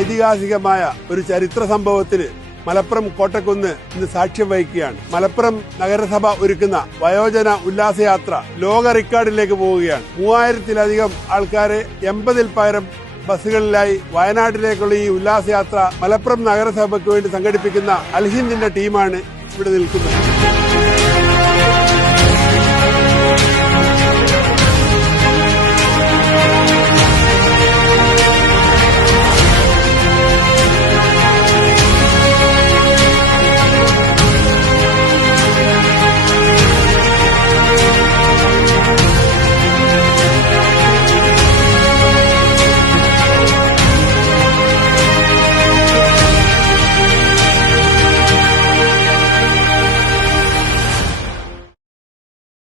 ഐതിഹാസികമായ ഒരു ചരിത്ര സംഭവത്തിന് മലപ്പുറം കോട്ടക്കുന്ന് ഇന്ന് സാക്ഷ്യം വഹിക്കുകയാണ്. മലപ്പുറം നഗരസഭ ഒരുക്കുന്ന വയോജന ഉല്ലാസയാത്ര ലോക റെക്കോർഡിലേക്ക് പോവുകയാണ്. മൂവായിരത്തിലധികം ആൾക്കാരെ എൺപതിൽ പകരം ബസ്സുകളിലായി വയനാട്ടിലേക്കുള്ള ഈ ഉല്ലാസയാത്ര മലപ്പുറം നഗരസഭയ്ക്ക് വേണ്ടി സംഘടിപ്പിക്കുന്ന അൽഹിന്ദിന്റെ ടീമാണ് ഇവിടെ നിൽക്കുന്നത്.